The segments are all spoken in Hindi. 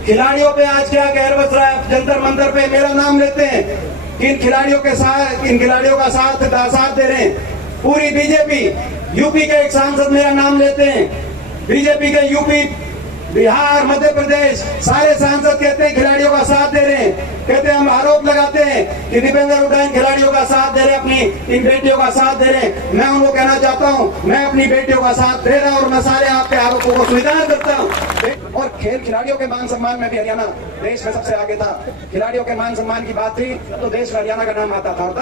खिलाड़ियों पे आज क्या कहर बस रहा है, जंतर मंतर पे मेरा नाम लेते हैं, किन खिलाड़ियों के साथ, किन खिलाड़ियों का साथ दे रहे हैं। पूरी बीजेपी, यूपी के एक सांसद मेरा नाम लेते हैं, बीजेपी के यूपी, बिहार, मध्य प्रदेश सारे सांसद कहते हैं खिलाड़ियों का साथ दे रहे हैं। कहते हैं, हम आरोप लगाते हैं कि दीपेंद्र हुड्डा इन खिलाड़ियों का साथ दे रहे हैं, अपनी इन बेटियों का साथ दे रहे हैं। मैं उनको कहना चाहता हूं, मैं अपनी बेटियों का साथ दे रहा हूं और मैं सारे आपके आरोपों को स्वीकार करता हूं। और खेल खिलाड़ियों के मान सम्मान में भी हरियाणा देश में सबसे आगे था। खिलाड़ियों के मान सम्मान की बात थी तो देश में हरियाणा का नाम आता था। और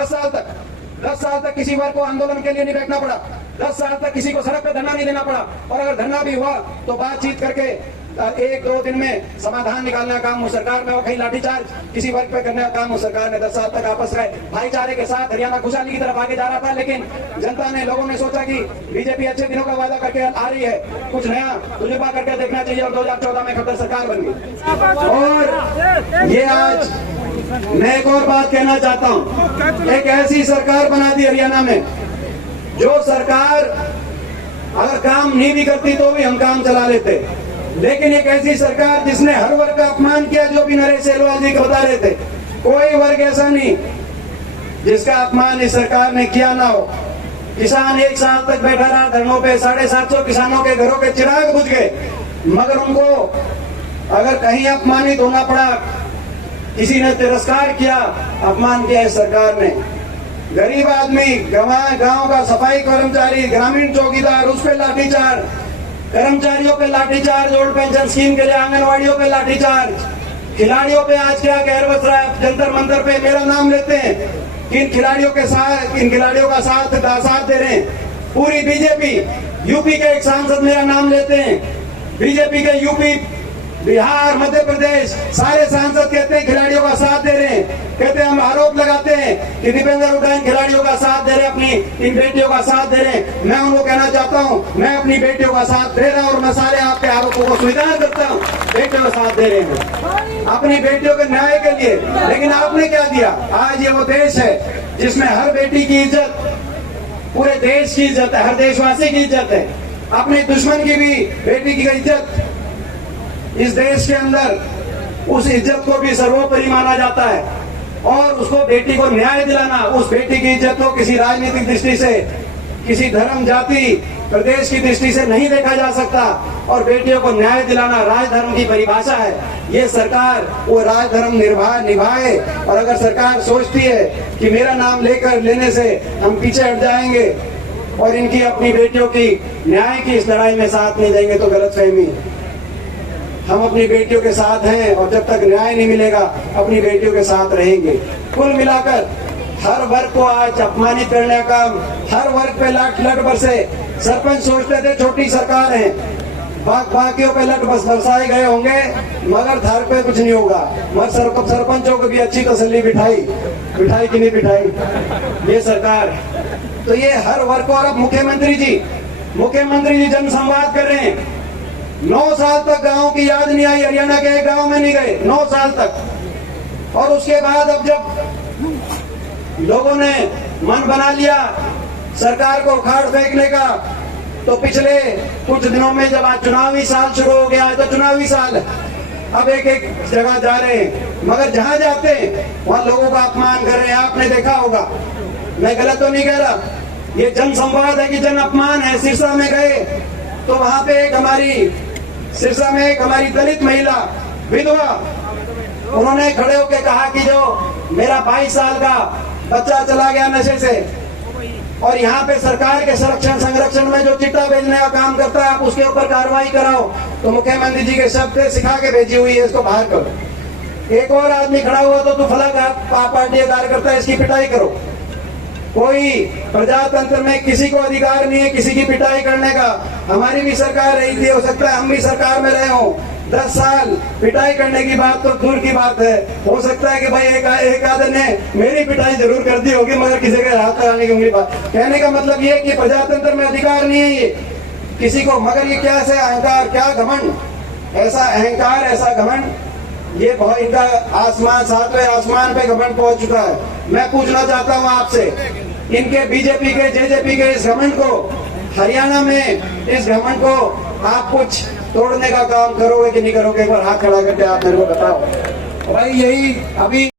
10 साल तक किसी वर्ग को आंदोलन के लिए नहीं बैठना पड़ा, 10 साल तक किसी को सड़क पे धरना नहीं देना पड़ा। और अगर धरना भी हुआ तो बातचीत करके 1-2 दिन में समाधान निकालने का काम उस सरकार में हो, कहीं लाठीचार्ज किसी वर्ग पे करने का काम उस सरकार में। 10 साल तक आपस में भाईचारे के साथ हरियाणा खुशहाली की तरफ आगे जा रहा था। लेकिन जनता ने, लोगों ने सोचा कि बीजेपी अच्छे दिनों का वादा करके आ रही है, कुछ नया तजुर्बा करके देखना चाहिए। और 2014 में खट्टर सरकार बन गई। और ये आज मैं एक और बात कहना चाहता हूं, एक ऐसी सरकार बना दी हरियाणा में जो सरकार अगर काम नहीं भी करती तो भी हम काम चला लेते। लेकिन एक ऐसी सरकार जिसने हर वर्ग का अपमान किया, जो भी नरेश सेलवाल जी को बता रहे थे, कोई वर्ग ऐसा नहीं जिसका अपमान इस सरकार ने किया ना हो। किसान 1 साल तक बैठा रहा धरनों पे, 750 किसानों के घरों के चिराग बुझ गए, मगर उनको अगर कहीं अपमानित होना पड़ा, किसी ने तिरस्कार किया, अपमान किया इस सरकार ने। गरीब आदमी, गांव का सफाई कर्मचारी, ग्रामीण चौकीदार, उस पे लाठीचार्ज, कर्मचारियों पे लाठीचार्ज, ओल्ड पेंशन स्कीम के लिए आंगनवाड़ियों पे लाठीचार्ज, खिलाड़ियों पे आज क्या कहर बस रहा है, जंतर मंतर पे मेरा नाम लेते हैं, किन खिलाड़ियों के साथ, किन खिलाड़ियों का साथ दे रहे हैं। पूरी बीजेपी, यूपी के एक सांसद मेरा नाम लेते हैं, बीजेपी के यूपी, बिहार, मध्य प्रदेश सारे सांसद कहते हैं खिलाड़ियों का साथ दे रहे हैं। कहते हैं, हम आरोप लगाते हैं कि दीपेंद्र हुड्डा इन खिलाड़ियों का साथ दे रहे हैं, अपनी इन बेटियों का साथ दे रहे हैं। मैं उनको कहना चाहता हूं, मैं अपनी बेटियों का साथ दे रहा हूं और मैं सारे आपके आरोपों को स्वीकार करता हूं। बेटियों का साथ दे रहे हैं अपनी बेटियों के न्याय के लिए। लेकिन आपने क्या दिया? आज ये वो देश है जिसमें हर बेटी की इज्जत, पूरे देश की इज्जत है, हर देशवासी की इज्जत है, अपने दुश्मन की भी बेटी की इज्जत इस देश के अंदर, उस इज्जत को भी सर्वोपरि माना जाता है। और उसको, बेटी को न्याय दिलाना, उस बेटी की इज्जत को किसी राजनीतिक दृष्टि से, किसी धर्म, जाति, प्रदेश की दृष्टि से नहीं देखा जा सकता। और बेटियों को न्याय दिलाना राजधर्म की परिभाषा है। ये सरकार वो राजधर्म निभाए। और अगर सरकार सोचती है कि मेरा नाम लेने से हम पीछे हट जाएंगे और इनकी, अपनी बेटियों की न्याय की इस लड़ाई में साथ नहीं देंगे, तो गलतफहमी। हम अपनी बेटियों के साथ हैं और जब तक न्याय नहीं मिलेगा अपनी बेटियों के साथ रहेंगे। कुल मिलाकर हर वर्ग को आज अपमानित करने का, हर वर्ग पे लट बरसे। सरपंच सोचते थे छोटी सरकार है, बाकियों पे लट बरसाए गए होंगे, मगर धर पे कुछ नहीं होगा। मगर सरपंचों को भी अच्छी तसल्ली बिठाई कि नहीं बिठाई ये सरकार। तो ये हर वर्ग को। और अब मुख्यमंत्री जी जनसंवाद कर रहे हैं। 9 साल तक गांव की याद नहीं आई, हरियाणा के एक गांव में नहीं गए 9 साल तक। और उसके बाद अब जब लोगों ने मन बना लिया सरकार को उखाड़ फेंकने का, तो पिछले कुछ दिनों में जब आज चुनावी साल शुरू हो गया है, तो चुनावी साल अब एक जगह जा रहे हैं, मगर जहां जाते हैं वहां लोगों का अपमान कर रहे हैं। आपने देखा होगा, मैं गलत तो नहीं कह रहा, ये जन संवाद है कि जन अपमान है। सिरसा में गए तो वहां पे सिरसा में एक हमारी दलित महिला विधवा, उन्होंने खड़े होकर कहा कि जो मेरा 22 साल का बच्चा चला गया नशे से, और यहाँ पे सरकार के संरक्षण में जो चिट्टा भेजने का काम करता है, आप उसके ऊपर कार्रवाई कराओ। तो मुख्यमंत्री जी के शब्द सिखा के भेजी हुई है, इसको बाहर करो। एक और आदमी खड़ा हुआ तो फला पार्टी कार्यकर्ता है, इसकी पिटाई करो। कोई प्रजातंत्र में किसी को अधिकार नहीं है किसी की पिटाई करने का। हमारी भी सरकार रही थी, हो सकता है हम भी सरकार में रहे हों। 10 साल पिटाई करने की बात तो दूर की बात है। हो सकता है कि भाई एक आदमी ने मेरी पिटाई जरूर कर दी होगी, मगर किसी के हाथ लगाने की उंगली बात। कहने का मतलब ये कि प्रजातंत्र में अधिकार नहीं है ये किसी को। मगर ये क्या है अहंकार, क्या घमंड, ऐसा अहंकार, ऐसा घमंड, ये बहुत इनका आसमान, 7वें आसमान पे घमंड पहुंच चुका है। मैं पूछना चाहता हूं आपसे, इनके जेजेपी के इस घमंड को, हरियाणा में इस घमंड को आप कुछ तोड़ने का काम करोगे कि नहीं करोगे? एक बार हाथ खड़ा करके आप मेरे को बताओ भाई। यही अभी